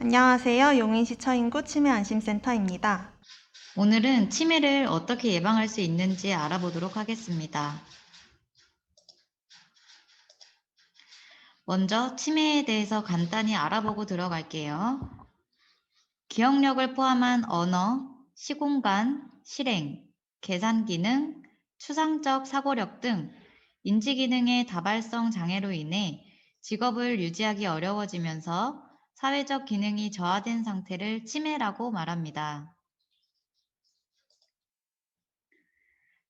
안녕하세요. 용인시 처인구 치매안심센터입니다. 오늘은 치매를 어떻게 예방할 수 있는지 알아보도록 하겠습니다. 먼저 치매에 대해서 간단히 알아보고 들어갈게요. 기억력을 포함한 언어, 시공간, 실행, 계산 기능, 추상적 사고력 등 인지 기능의 다발성 장애로 인해 직업을 유지하기 어려워지면서 사회적 기능이 저하된 상태를 치매라고 말합니다.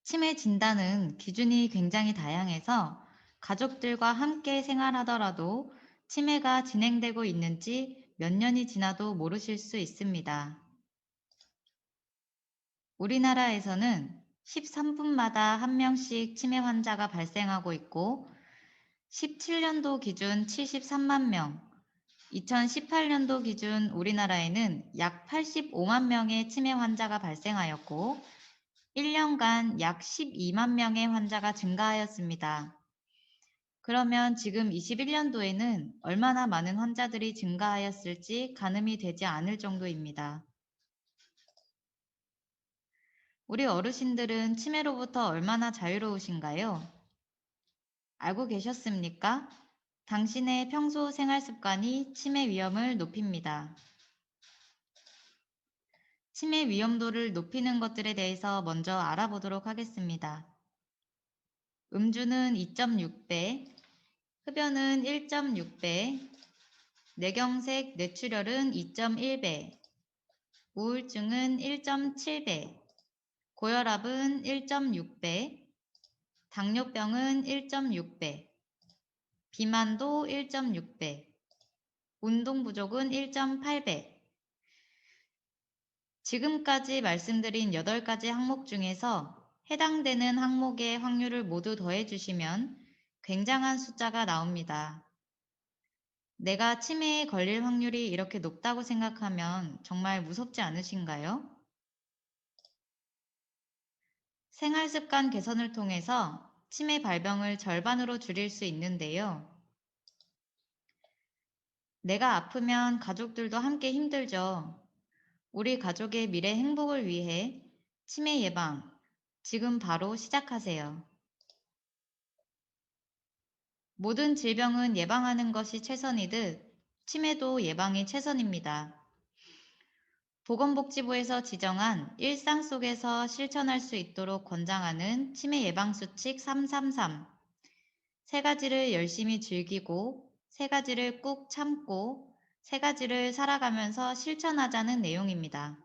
치매 진단은 기준이 굉장히 다양해서 가족들과 함께 생활하더라도 치매가 진행되고 있는지 몇 년이 지나도 모르실 수 있습니다. 우리나라에서는 13분마다 한 명씩 치매 환자가 발생하고 있고 17년도 기준 73만 명, 2018년도 기준 우리나라에는 약 85만 명의 치매 환자가 발생하였고 1년간 약 12만 명의 환자가 증가하였습니다. 그러면 지금 21년도에는 얼마나 많은 환자들이 증가하였을지 가늠이 되지 않을 정도입니다. 우리 어르신들은 치매로부터 얼마나 자유로우신가요? 알고 계셨습니까? 당신의 평소 생활 습관이 치매 위험을 높입니다. 치매 위험도를 높이는 것들에 대해서 먼저 알아보도록 하겠습니다. 음주는 2.6배, 흡연은 1.6배, 뇌경색, 뇌출혈은 2.1배, 우울증은 1.7배, 고혈압은 1.6배, 당뇨병은 1.6배, 비만도 1.6배, 운동 부족은 1.8배. 지금까지 말씀드린 8가지 항목 중에서 해당되는 항목의 확률을 모두 더해주시면 굉장한 숫자가 나옵니다. 내가 치매에 걸릴 확률이 이렇게 높다고 생각하면 정말 무섭지 않으신가요? 생활습관 개선을 통해서 치매 발병을 절반으로 줄일 수 있는데요. 내가 아프면 가족들도 함께 힘들죠. 우리 가족의 미래 행복을 위해 치매 예방, 지금 바로 시작하세요. 모든 질병은 예방하는 것이 최선이듯 치매도 예방이 최선입니다. 보건복지부에서 지정한 일상 속에서 실천할 수 있도록 권장하는 치매 예방 수칙 333. 3가지를 열심히 즐기고 3가지를 꾹 참고 3가지를 살아가면서 실천하자는 내용입니다.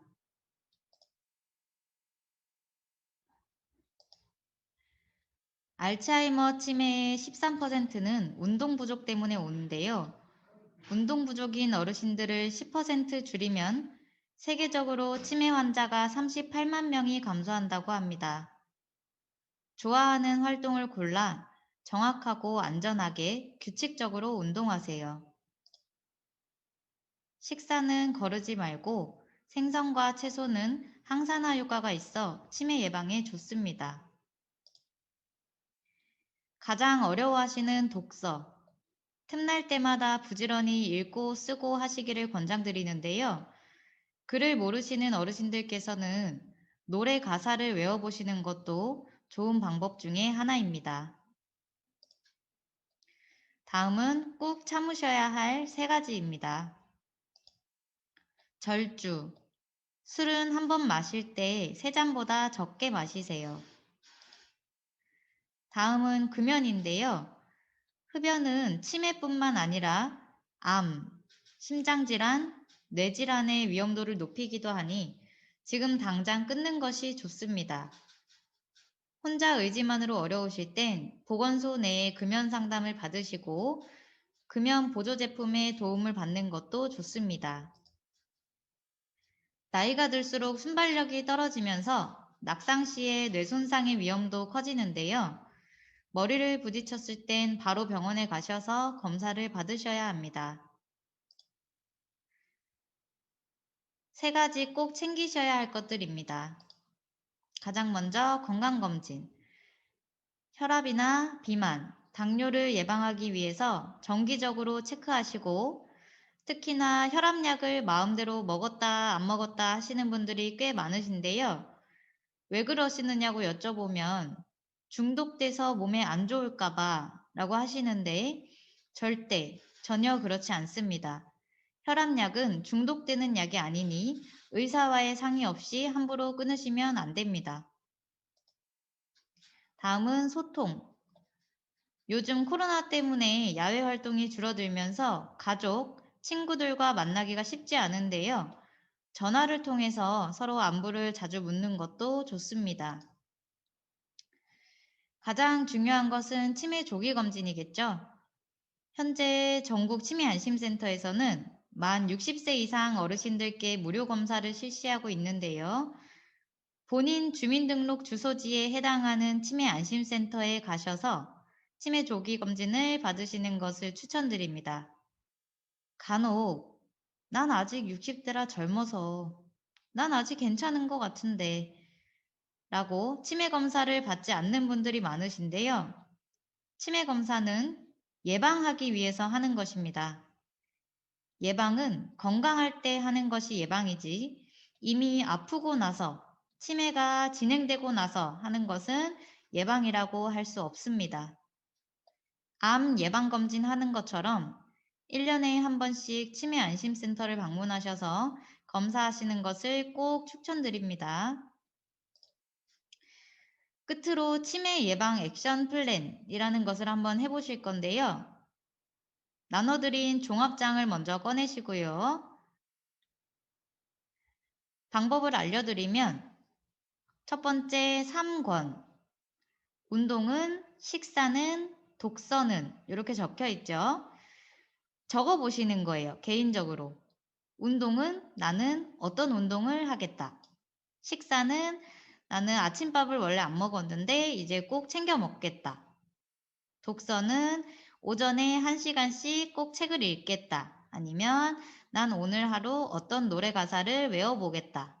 알츠하이머 치매의 13%는 운동 부족 때문에 오는데요. 운동 부족인 어르신들을 10% 줄이면 세계적으로 치매 환자가 38만 명이 감소한다고 합니다. 좋아하는 활동을 골라 정확하고 안전하게 규칙적으로 운동하세요. 식사는 거르지 말고 생선과 채소는 항산화 효과가 있어 치매 예방에 좋습니다. 가장 어려워하시는 독서, 틈날 때마다 부지런히 읽고 쓰고 하시기를 권장드리는데요. 글을 모르시는 어르신들께서는 노래 가사를 외워보시는 것도 좋은 방법 중에 하나입니다. 다음은 꾹 참으셔야 할 3가지입니다. 절주. 술은 한 번 마실 때 3잔보다 적게 마시세요. 다음은 금연인데요. 흡연은 치매뿐만 아니라 암, 심장질환, 뇌질환의 위험도를 높이기도 하니 지금 당장 끊는 것이 좋습니다. 혼자 의지만으로 어려우실 땐 보건소 내에 금연 상담을 받으시고 금연 보조 제품의 도움을 받는 것도 좋습니다. 나이가 들수록 순발력이 떨어지면서 낙상 시에 뇌 손상의 위험도 커지는데요. 머리를 부딪혔을 땐 바로 병원에 가셔서 검사를 받으셔야 합니다. 3가지 꼭 챙기셔야 할 것들입니다. 가장 먼저 건강검진. 혈압이나 비만, 당뇨를 예방하기 위해서 정기적으로 체크하시고 특히나 혈압약을 마음대로 먹었다, 안 먹었다 하시는 분들이 꽤 많으신데요. 왜 그러시느냐고 여쭤보면 중독돼서 몸에 안 좋을까봐 라고 하시는데 절대 전혀 그렇지 않습니다. 혈압약은 중독되는 약이 아니니 의사와의 상의 없이 함부로 끊으시면 안 됩니다. 다음은 소통. 요즘 코로나 때문에 야외 활동이 줄어들면서 가족, 친구들과 만나기가 쉽지 않은데요. 전화를 통해서 서로 안부를 자주 묻는 것도 좋습니다. 가장 중요한 것은 치매 조기 검진이겠죠. 현재 전국 치매안심센터에서는 만 60세 이상 어르신들께 무료 검사를 실시하고 있는데요. 본인 주민등록 주소지에 해당하는 치매안심센터에 가셔서 치매 조기 검진을 받으시는 것을 추천드립니다. 간혹 난 아직 60대라 젊어서 난 아직 괜찮은 것 같은데 라고 치매 검사를 받지 않는 분들이 많으신데요. 치매 검사는 예방하기 위해서 하는 것입니다. 예방은 건강할 때 하는 것이 예방이지 이미 아프고 나서 치매가 진행되고 나서 하는 것은 예방이라고 할 수 없습니다. 암 예방검진 하는 것처럼 1년에 한 번씩 치매 안심센터를 방문하셔서 검사하시는 것을 꼭 추천드립니다. 끝으로 치매 예방 액션 플랜이라는 것을 한번 해보실 건데요. 나눠드린 종합장을 먼저 꺼내시고요. 방법을 알려드리면 첫 번째 3권, 운동은, 식사는, 독서는 이렇게 적혀 있죠. 적어 보시는 거예요. 개인적으로. 운동은 나는 어떤 운동을 하겠다. 식사는 나는 아침밥을 원래 안 먹었는데 이제 꼭 챙겨 먹겠다. 독서는 오전에 1시간씩 꼭 책을 읽겠다. 아니면 난 오늘 하루 어떤 노래 가사를 외워보겠다.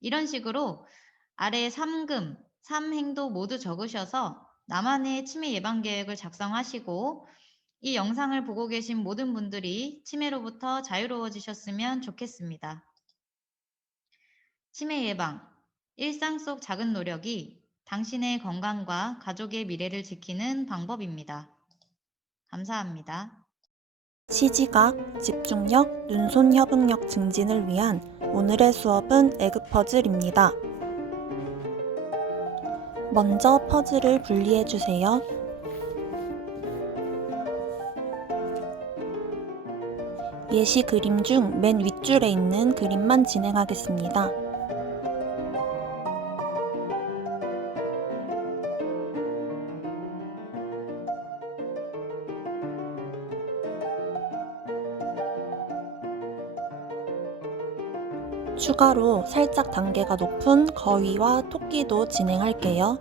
이런 식으로 아래 3금, 3행도 모두 적으셔서 나만의 치매 예방 계획을 작성하시고 이 영상을 보고 계신 모든 분들이 치매로부터 자유로워지셨으면 좋겠습니다. 치매 예방, 일상 속 작은 노력이 당신의 건강과 가족의 미래를 지키는 방법입니다. 감사합니다. 시지각, 집중력, 눈손 협응력 증진을 위한 오늘의 수업은 에그 퍼즐입니다. 먼저 퍼즐을 분리해 주세요. 예시 그림 중 맨 윗줄에 있는 그림만 진행하겠습니다. 추가로 살짝 단계가 높은 거위와 토끼도 진행할게요.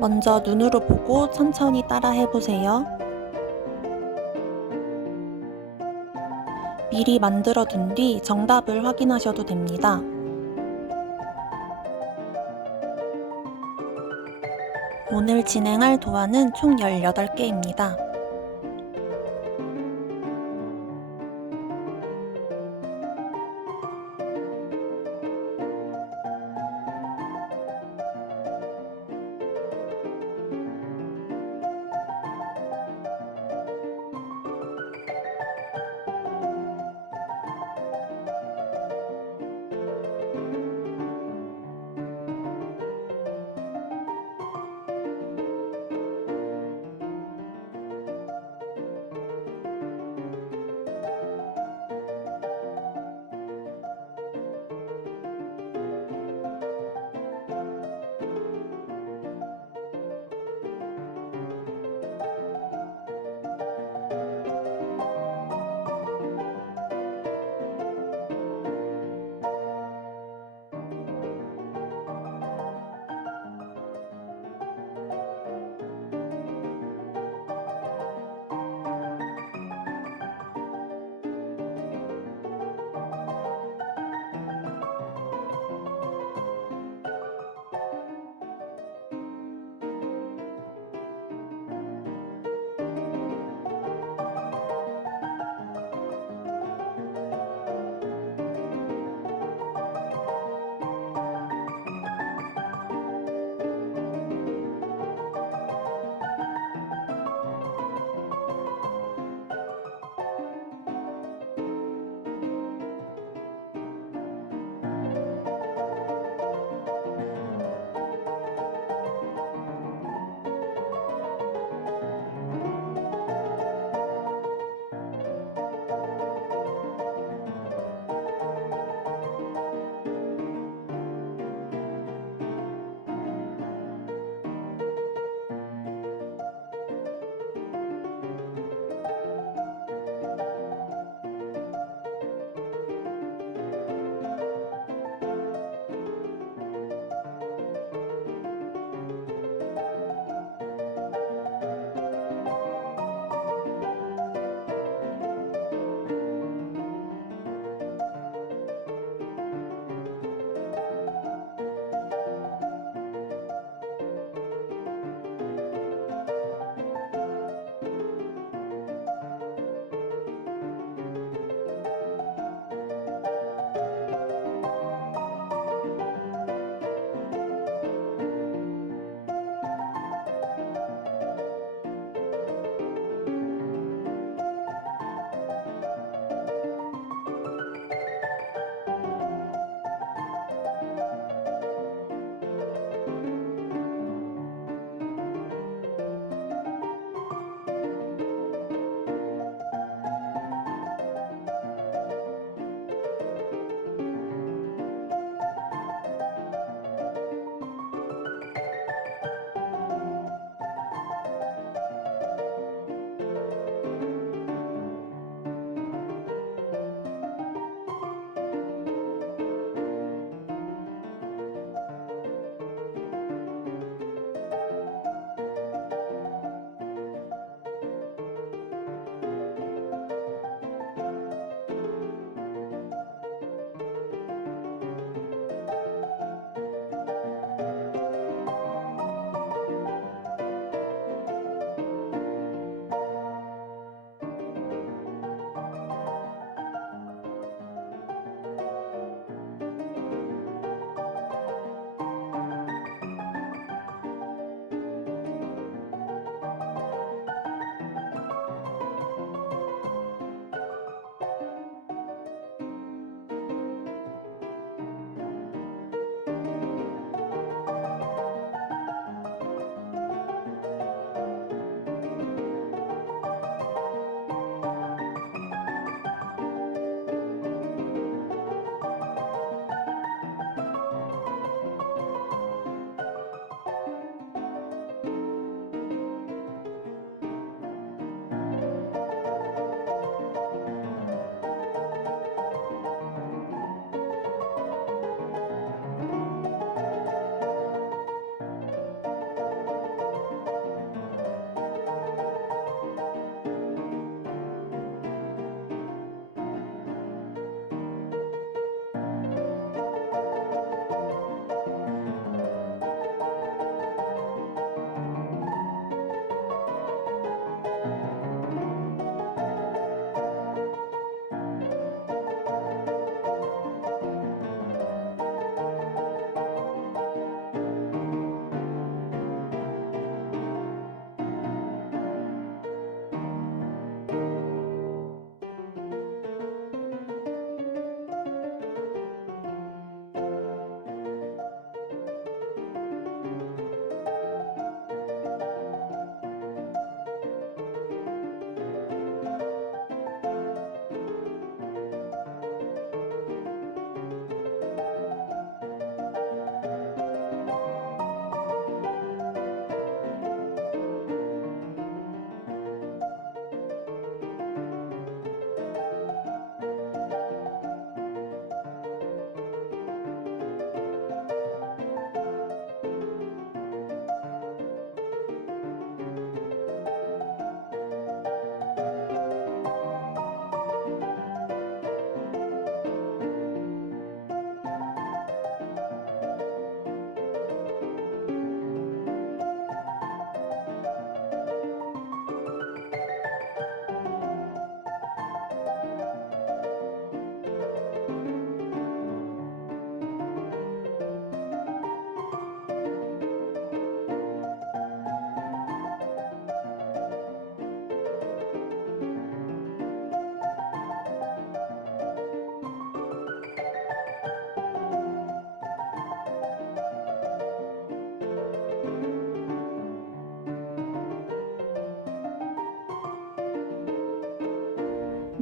먼저 눈으로 보고 천천히 따라 해보세요. 미리 만들어 둔 뒤 정답을 확인하셔도 됩니다. 오늘 진행할 도안은 총 18개입니다.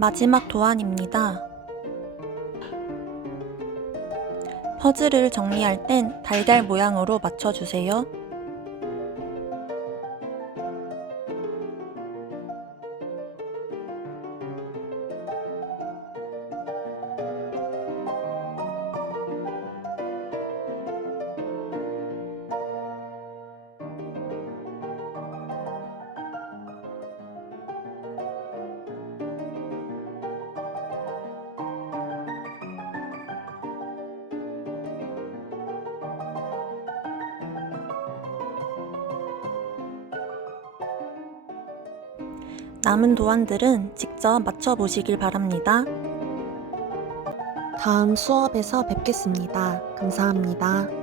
마지막 도안입니다. 퍼즐을 정리할 땐 달걀 모양으로 맞춰주세요. 남은 도안들은 직접 맞춰보시길 바랍니다. 다음 수업에서 뵙겠습니다. 감사합니다.